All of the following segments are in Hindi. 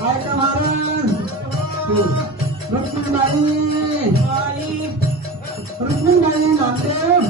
रुक्मी भाई रुक्मी भाई नाम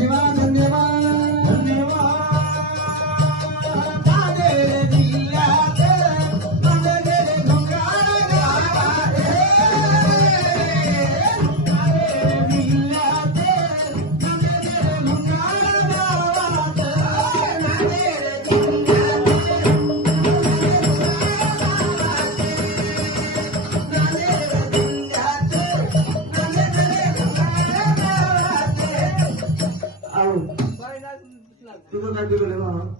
你说这个的话。